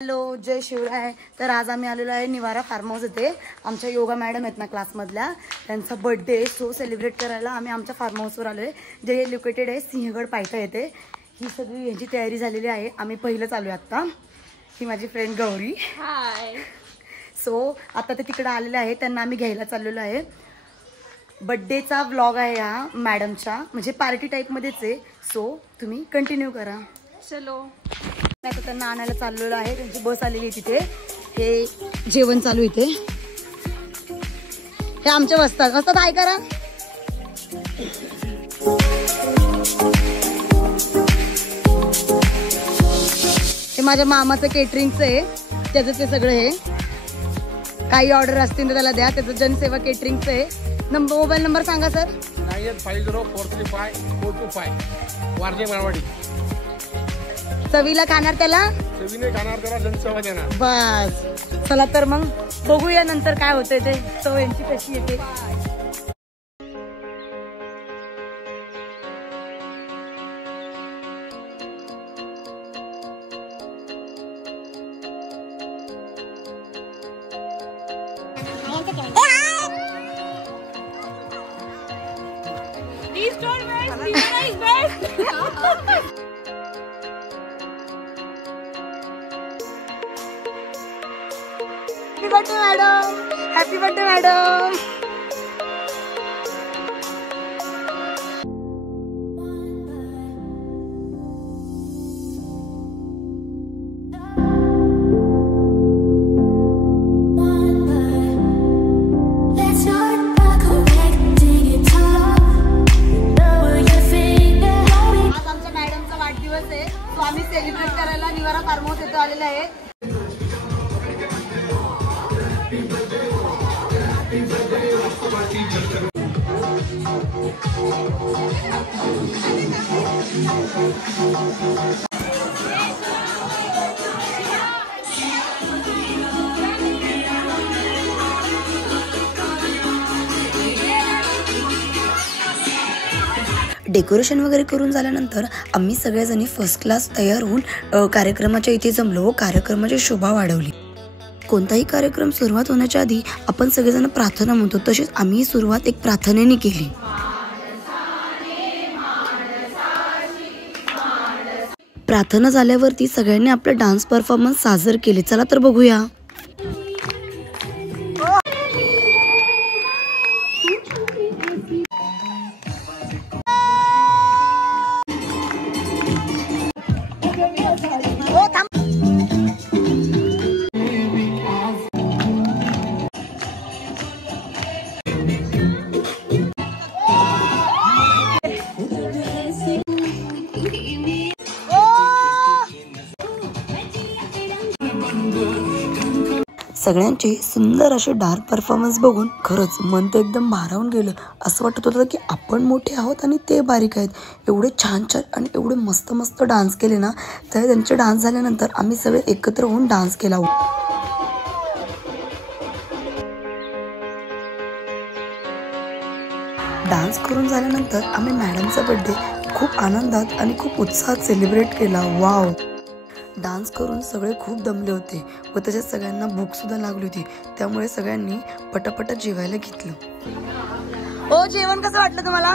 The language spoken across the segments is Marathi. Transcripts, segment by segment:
हॅलो, जय शिवराय। तर आज आम्ही आलेलो आहे निवारा फार्म हाऊस येथे। आमच्या योगा मॅडम आहेत ना क्लासमधल्या, त्यांचा बर्थडे सो सेलिब्रेट करायला आम्ही आमच्या फार्म हाऊसवर आलो आहे, जे लोकेटेड आहे सिंहगड पायथा येथे। ही सगळी यांची तयारी झालेली आहे। आम्ही पहिलं चालू आहे आता। ही माझी फ्रेंड गौरी, हाय। सो आता ते तिकडे आलेले आहे, त्यांना आम्ही घ्यायला चाललेलो आहे। बर्थडेचा व्लॉग आहे हा मॅडमचा, म्हणजे पार्टी टाईपमध्येच आहे। सो तुम्ही कंटिन्यू करा। चलो, आता त्यांना आणायला चाललेलो आहे, त्यांची बस आलेली आहे तिथे। हे जेवण चालू इथे, हे आमच्या वस्तात हाय करा। हे माझ्या मामाचं केटरिंगचं आहे, त्याचं ते सगळं आहे। काही ऑर्डर असतील तर त्याला द्या, त्याचं जनसेवा केटरिंगचं आहे। मोबाईल नंबर सांगा सर। 9850435425 वारजे मारवाडी। चवीला खाणार त्याला, चवीने खाणार त्याला, जनसेवा देणार। बस चला तर मग बघूया नंतर काय होतंय ते, चव यांची कशी येते। Happy birthday madam, happy birthday madam. आज आमच्या मॅडमचा वाढदिवस आहे, तो आम्ही सेलिब्रेट करायला निवारा फार्म हाऊस येथे आलेला आहे। डेकोरेशन वगैरे करून झाल्यानंतर आम्ही सगळेजणी फर्स्ट क्लास तयार होऊन कार्यक्रमाच्या इथे जमलो। कार्यक्रमाची शोभा वाढवली। कोणताही कार्यक्रम सुरुवात होण्याच्या आधी आपण सगळेजण प्रार्थना म्हणतो, तशीच आम्ही सुरुवात एक प्रार्थनेने केली। प्रार्थना झाल्यावरती सगळ्यांनी आपला डान्स परफॉर्मन्स सादर केले। चला तर बघूया। सगळ्यांचे सुंदर असे डान्स परफॉर्मन्स बघून खरंच मन तर एकदम भारावून गेलं। असं वाटत होतं की आपण मोठे आहोत आणि ते बारीक आहेत। एवढे छान छान आणि एवढे मस्त मस्त डान्स केले ना। तर त्यांचे डान्स झाल्यानंतर आम्ही सगळे एकत्र होऊन डान्स केला। डान्स करून झाल्यानंतर आम्ही मॅडमचा बर्थडे खूप आनंदात आणि खूप उत्साहात सेलिब्रेट केला। वाव, डान्स करून सगळे खूप दमले होते व त्याच्यात सगळ्यांना भूक सुद्धा लागली होती, त्यामुळे सगळ्यांनी पटापट जेवायला घेतलं। ओ, जेवण कसं वाटलं तुम्हाला?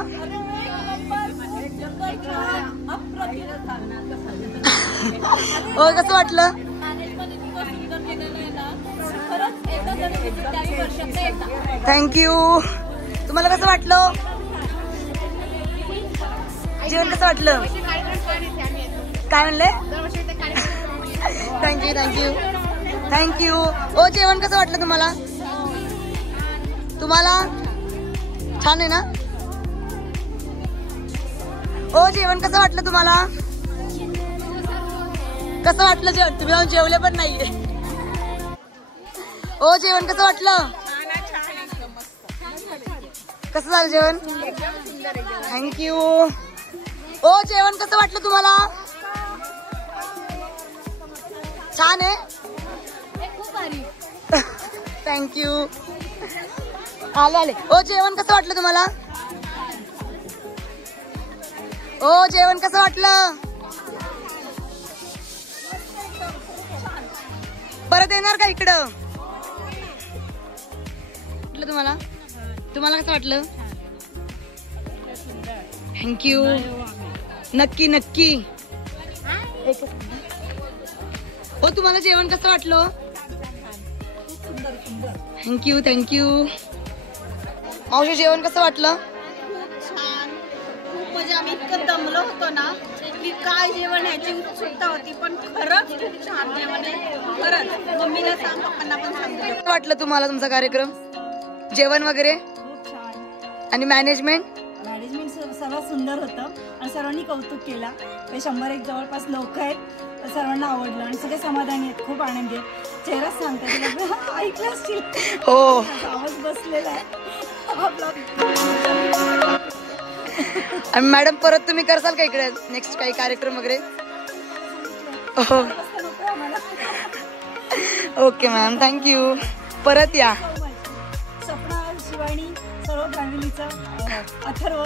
ओ, कसं वाटलं? थँक्यू। तुम्हाला कसं वाटलं? जेवण कसं वाटलं? काय म्हणले? Thank you thank you thank you. ओ, जेवण कसं वाटलं तुम्हाला? तुम्हाला छान आहे ना? ओ, जेवण कसं वाटलं तुम्हाला? कसं वाटलं जेवण? तुम्ही जेवले पण नाहीये। ओ, जेवण कसं वाटलं? कसं झालं जेवण? थँक्यू। ओ, जेवण कसं वाटलं तुम्हाला? छान आहे, खूप भारी। थँक्यू। आले। ओ, जेवण कसं वाटलं तुम्हाला? ओ, जेवण कसं वाटलं? परत येणार का इकडं? तुम्हाला तुम्हाला कसं वाटलं? थँक्यू. नक्की नक्की. हो तुम्हाला जेवण कसं वाटलं? Thank you thank you. मावशी जेवण कसं वाटलं? खूप म्हणजे आम्ही इतकं दमलो होतो ना की काय जेवण याची उत्सुकता होती, पण खरंच खूप छान जेवण आहे. खरंच मम्मीला सांग, पप्पांना पण सांग. कसं वाटलं तुम्हाला तुमचा कार्यक्रम? जेवण वगैरे खूप छान. आणि मॅनेजमेंट सर्वात सुंदर होतं आणि सर्वांनी कौतुक केला. ते 101 जवळपास लोक आहेत, सर्वांना आवडलं आणि सगळे समाधानी आहेत, खूप आनंदी आहेत. चेहराच सांगतात ऐकलं असतील. हो आवाज बसलेला आहे. आणि मॅडम परत तुम्ही करसाल का इकडे नेक्स्ट काही कार्यक्रम वगैरे? हो ओके मॅम थँक्यू. परत या. सपना, शिवानी, सर्व फॅमिलीचं, अथर्व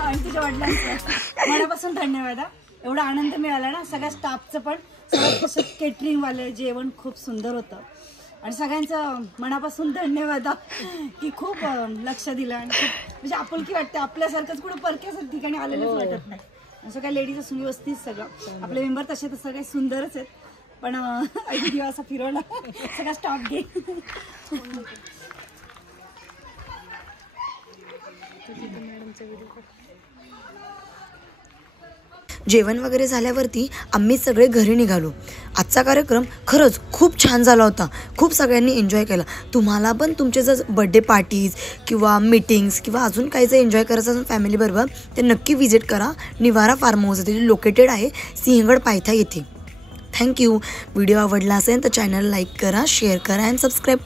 आणि तुझ्या वडिलांचं मनापासून धन्यवाद. एवढा आनंद मिळाला ना. सगळ्या स्टाफचं पण, सगळं केटरिंगवाले जेवण खूप सुंदर होतं आणि सगळ्यांचं मनापासून धन्यवाद की खूप लक्ष दिलं आणि खूप म्हणजे आपुलकी वाटते. आपल्यासारखंच कुठं परक्याच ठिकाणी आलेलंच वाटत नाही. असं काय लेडीज असून व्यवस्थित सगळं आपले मेंबर तसे तर सगळे सुंदरच आहेत, पण एक दिवस असा फिरवला सगळा स्टाफ घे. जेवण वगैरे झाल्यावरती आम्ही सगळे घरी निघालो. आजचा कार्यक्रम खरंच खूप छान झाला होता. खूप सगळ्यांनी एन्जॉय केला. तुम्हाला पण तुमचे जर बड्डे पार्टीज किंवा मीटिंग्स किंवा अजून काही जर एन्जॉय करायचं असेल फॅमिलीबरोबर ते नक्की विजिट करा. निवारा फार्म हाऊस येथे लोकेटेड आहे सिंहगड पायथा येथे. थँक्यू. व्हिडिओ आवडला असेल तर चॅनल लाईक करा, शेअर करा आणि सबस्क्राईब करा.